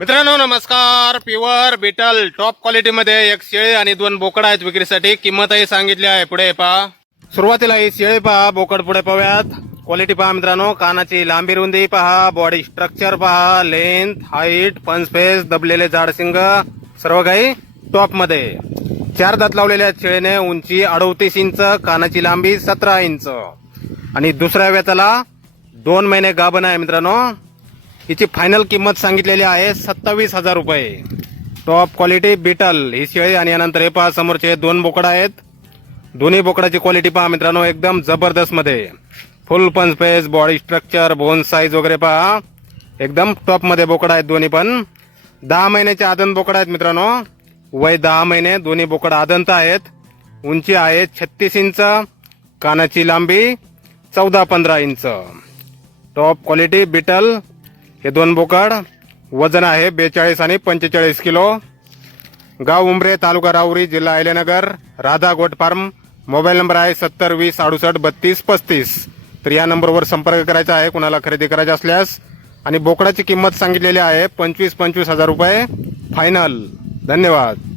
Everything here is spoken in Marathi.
मित्रांनो नमस्कार. प्युअर बीटल टॉप क्वालिटी मध्ये एक शेळी आणि 2 बोकड आहेत विक्रीसाठी. किंमतही सांगितली आहे. पुढे पहा. सुरुवातीला ही शेळी पहा, बोकड पुढे पाहूयात. क्वालिटी पहा मित्रांनो. कानाची लांबी रुंदी पहा, बॉडी स्ट्रक्चर पहा, लेंथ, हाईट, पंच फेस, दबलेले जाड शिंग, सर्व काही टॉप मध्ये. 4 दात लावलेल्या शेळीने उंची 38 इंच, कानाची लांबी 17 इंच आणि दुसऱ्या वेताला 2 महिने गाभण आहे मित्रांनो. हिची फायनल किंमत सांगितलेली आहे 27,000 रुपये. टॉप क्वालिटी बीटल ही शेळी. आणि यानंतर हे पहा, समोरचे 2 बोकड आहेत. दोन्ही बोकडाची क्वालिटी पहा मित्रांनो, एकदम जबरदस्त मध्ये. फुल पंच face, body structure, bone size वगैरे पहा, एकदम टॉप मध्ये बोकड आहेत दोन्ही पण. 10 महिन्याचे आदंत बोकड आहेत मित्रांनो. वय 10 महिने. दोन्ही बोकड आदंत आहेत. उंची आहे 36 इंच, कानाची लांबी 14-15 इंच. टॉप क्वालिटी बीटल हे 2 बोकड. वजन आहे 42 आणि 45 किलो. गाव उंबरे, तालुका राहुरी, जिल्हा Ahilyanagar. Radha goat farm. Mobile number आहे 70 20 68 32 35. तर या नंबरवर संपर्क करायचा आहे कुणाला खरेदी करायची असल्यास. आणि बोकडाची किंमत सांगितलेली आहे 25,000 रुपये फायनल. धन्यवाद.